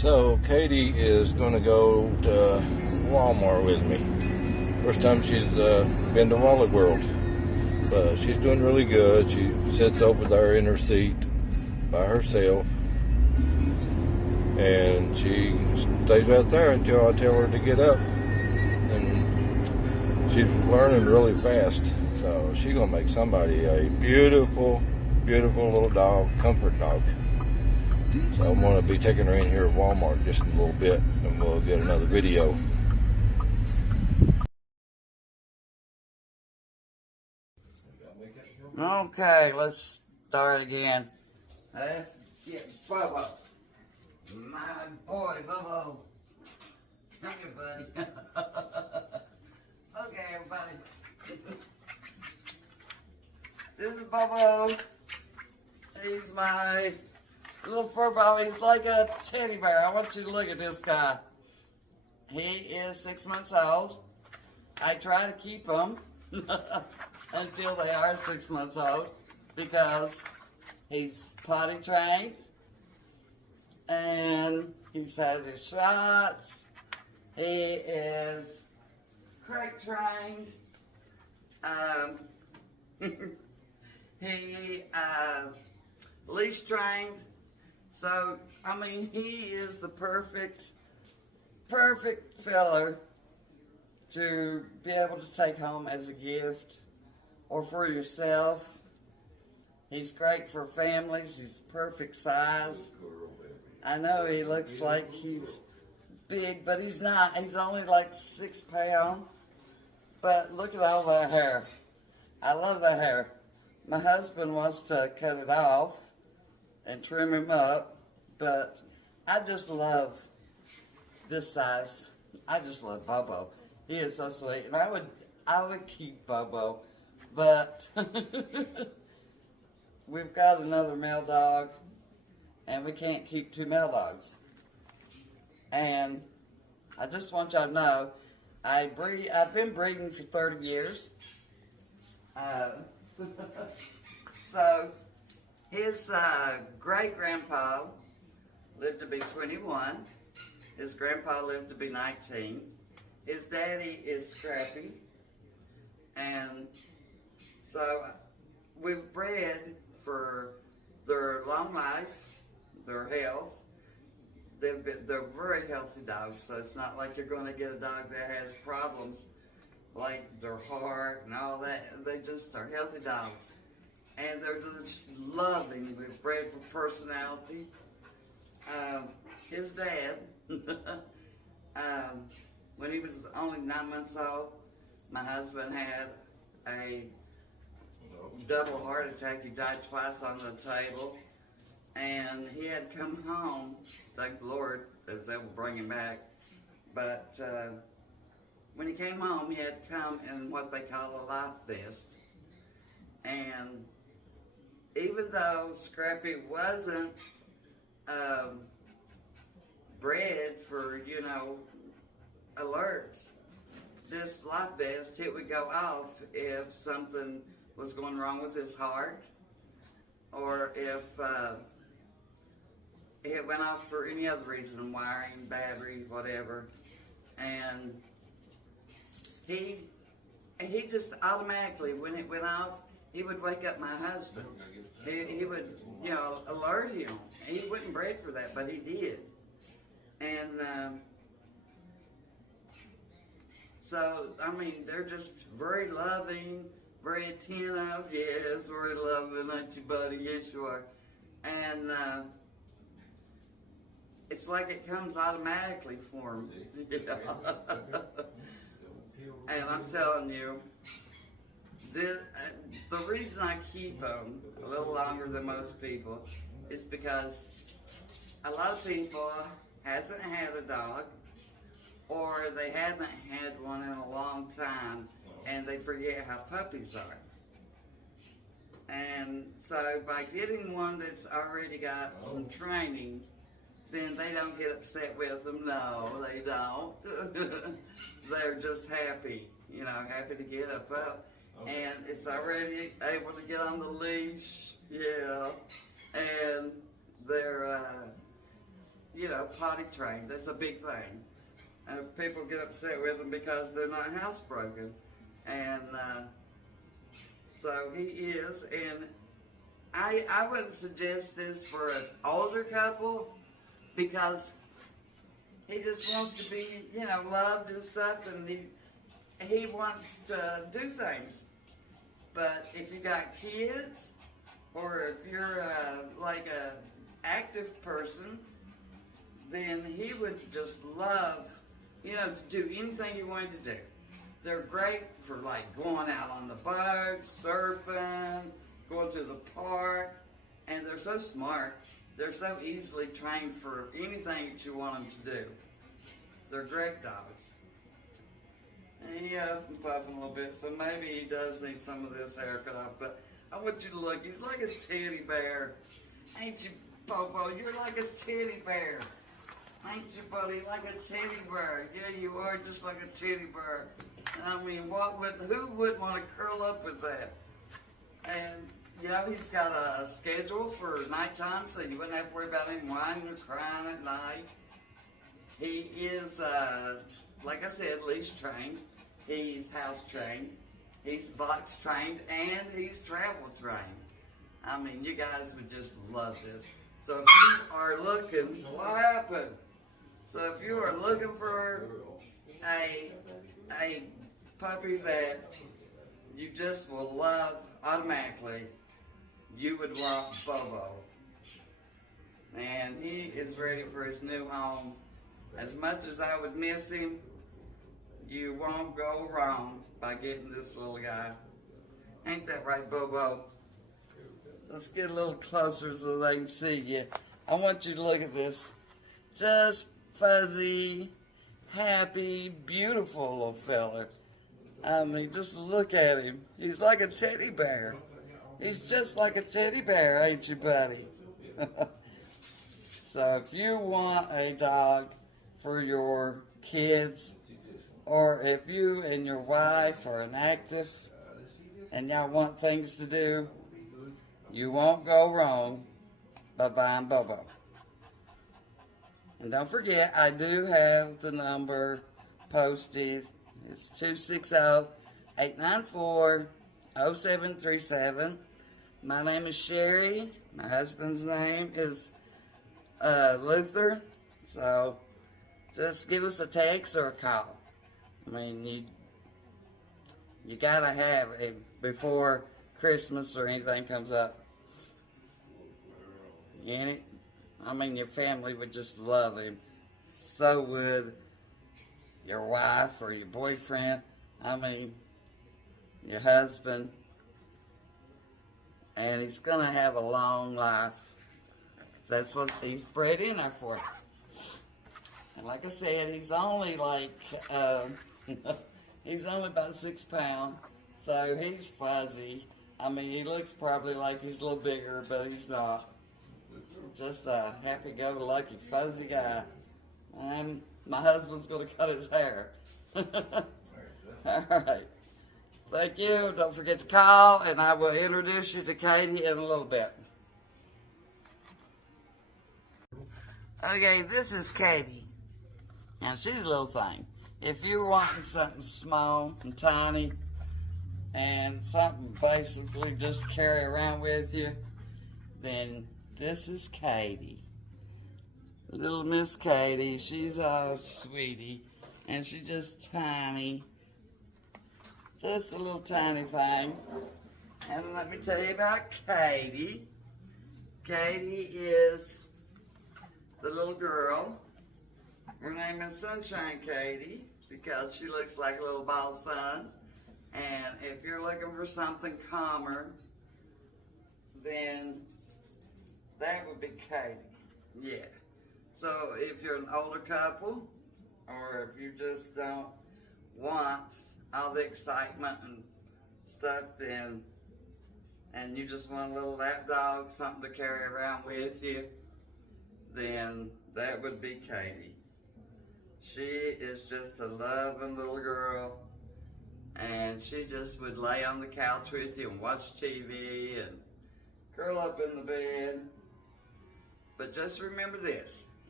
So Katie is going to go to Walmart with me. First time she's been to Wally World. But she's doing really good. She sits over there in her seat by herself. And she stays right there until I tell her to get up. And she's learning really fast. So she's going to make somebody a beautiful, beautiful little dog, comfort dog. So I'm going to be taking her in here at Walmart just in a little bit, and we'll get another video. Okay, let's start again. Let's get Bobo. My boy, Bobo. Thank you, buddy. Okay, everybody. This is Bobo. He's my little fur ball. He's like a teddy bear. I want you to look at this guy. He is 6 months old. I try to keep him until they are 6 months old because he's potty trained and he's had his shots. He is crate trained. He leash trained. So, I mean, he is the perfect fella to be able to take home as a gift or for yourself. He's great for families. He's perfect size. I know he looks like he's big, but he's not. He's only like 6 pounds. But look at all that hair. I love that hair. My husband wants to cut it off and trim him up, but I just love this size. I just love Bobo. He is so sweet, and I would keep Bobo, but we've got another male dog, and we can't keep 2 male dogs. And I just want y'all to know, I've been breeding for 30 years. So his great-grandpa lived to be 21. His grandpa lived to be 19. His daddy is Scrappy. And so we've bred for their long life, their health. They're very healthy dogs, so it's not like you're going to get a dog that has problems like their heart and all that. They just are healthy dogs. And they're just loving. We've bred for personality. His dad, when he was only 9 months old, my husband had a double heart attack. He died twice on the table. And he had come home, thank the Lord, as they will bring him back. But when he came home, he had to come in what they call a life vest. And even though Scrappy wasn't bred for, you know, alerts, this life vest, it would go off if something was going wrong with his heart, or if it went off for any other reason, wiring, battery, whatever. And he just automatically, when it went off, he would wake up my husband. He would, you know, alert him. He wasn't bred for that, but he did. And so, I mean, they're just very loving, very attentive. Yes, very loving, aren't you, buddy? Yes, you are. And it's like it comes automatically for him. And I'm telling you, the reason I keep them a little longer than most people is because a lot of people hasn't had a dog, or they haven't had one in a long time, and they forget how puppies are. And so by getting one that's already got some training, then they don't get upset with them. No, they don't. They're just happy, you know, happy to get a pup. And it's already able to get on the leash, yeah. And they're potty trained. That's a big thing. People get upset with them because they're not housebroken. And so he is. And I wouldn't suggest this for an older couple because he just wants to be, loved and stuff, and he wants to do things. But if you got kids, or if you're like a active person, then he would just love, to do anything you wanted to do. They're great for like going out on the boat, surfing, going to the park, and they're so smart. They're so easily trained for anything that you want them to do. They're great dogs. And he up and puffing a little bit, so maybe he does need some of this hair cut off. But I want you to look. He's like a teddy bear. Ain't you, Bobo? You're like a teddy bear. Ain't you, buddy? Like a teddy bear. Yeah, you are just like a teddy bear. I mean, who would want to curl up with that? And, he's got a schedule for nighttime, so you wouldn't have to worry about him whining or crying at night. He is, like I said, leash trained. He's house trained. He's box trained, and he's travel trained. I mean, you guys would just love this. So if you are looking, what happened? So if you are looking for a puppy that you just will love automatically, you would want Bobo. And he is ready for his new home. As much as I would miss him, you won't go wrong by getting this little guy. Ain't that right, Bobo? Let's get a little closer so they can see you. I want you to look at this. Just fuzzy, happy, beautiful little fella. I mean, just look at him. He's like a teddy bear. He's just like a teddy bear, ain't you, buddy? So if you want a dog for your kids, or if you and your wife are inactive and y'all want things to do, you won't go wrong by buying Bobo. And don't forget, I do have the number posted. It's 260-894-0737. My name is Sherry. My husband's name is Luther. So just give us a text or a call. I mean, you gotta have it before Christmas or anything comes up. Your family would just love him. So would your wife or your boyfriend. Your husband. And he's gonna have a long life. That's what he's bred in there for. And like I said, he's only he's only about 6 pounds, so he's fuzzy. He looks probably like he's a little bigger, but he's not. Just a happy-go-lucky, fuzzy guy. And my husband's going to cut his hair. All right. Thank you. Don't forget to call, and I will introduce you to Katie in a little bit. Okay, this is Katie. Now, she's a little thing. If you're wanting something small and tiny and something basically just carry around with you, then this is Katie. Little Miss Katie. She's a sweetie. And she's just tiny. Just a little tiny thing. And let me tell you about Katie. Katie is the little girl. Her name is Sunshine Katie because she looks like a little ball of sun. And if you're looking for something calmer, then that would be Katie. Yeah. So if you're an older couple, or if you just don't want all the excitement and stuff, then, and you just want a little lap dog, something to carry around with you, then that would be Katie. She is just a loving little girl, and she just would lay on the couch with you and watch TV and curl up in the bed. But just remember this,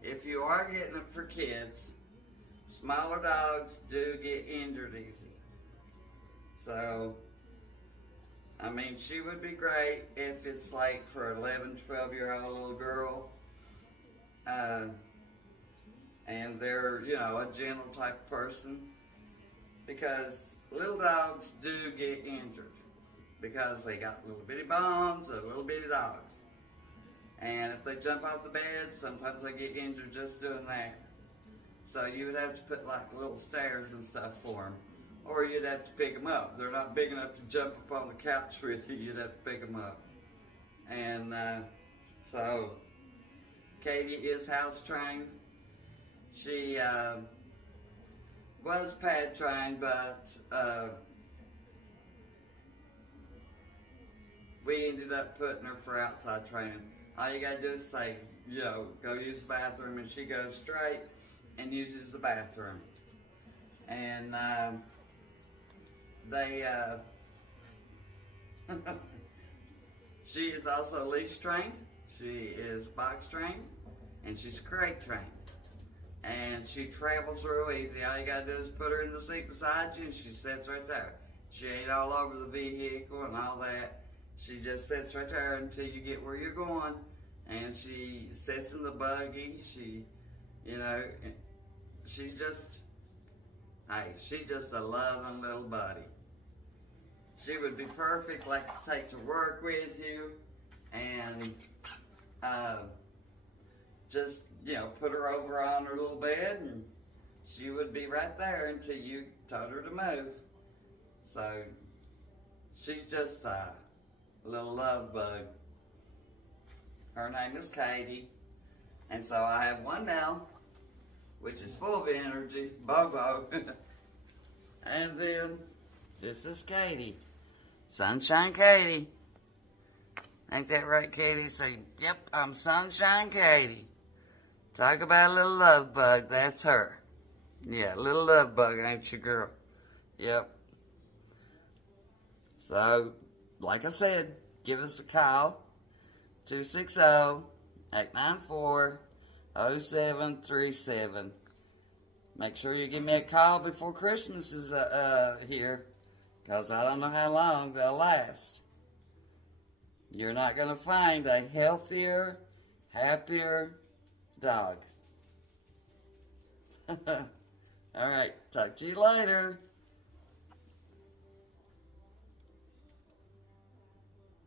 if you are getting them for kids, smaller dogs do get injured easy. So, I mean, she would be great if it's like for 11, 12-year-old little girl. And they're, you know, a gentle type of person. Because little dogs do get injured. Because they got little bitty bones or little bitty dogs. And if they jump off the bed, sometimes they get injured just doing that. So you would have to put like little stairs and stuff for them. Or you'd have to pick them up. They're not big enough to jump up on the couch with you. You'd have to pick them up. And so Katie is house trained. She was pad trained, but we ended up putting her for outside training. All you gotta do is say, you know, go use the bathroom, and she goes straight and uses the bathroom. And she is also leash trained, she is box trained, and she's crate trained. And she travels real easy. All you gotta do is put her in the seat beside you and she sits right there. She ain't all over the vehicle and all that. She just sits right there until you get where you're going. And she sits in the buggy. She, you know, she's just, hey, she's just a loving little buddy. She would be perfect, like, to take to work with you and just, you know, put her over on her little bed and she would be right there until you told her to move. So she's just a little love bug. Her name is Katie. And so I have one now, which is full of energy, Bobo. And then this is Katie. Sunshine Katie. Ain't that right, Katie? Say, yep, I'm Sunshine Katie. Talk about a little love bug, that's her. Yeah, little love bug, ain't you, girl? Yep. So, like I said, give us a call. 260-894-0737. Make sure you give me a call before Christmas is here, because I don't know how long they'll last. You're not going to find a healthier, happier dog. All right, talk to you later.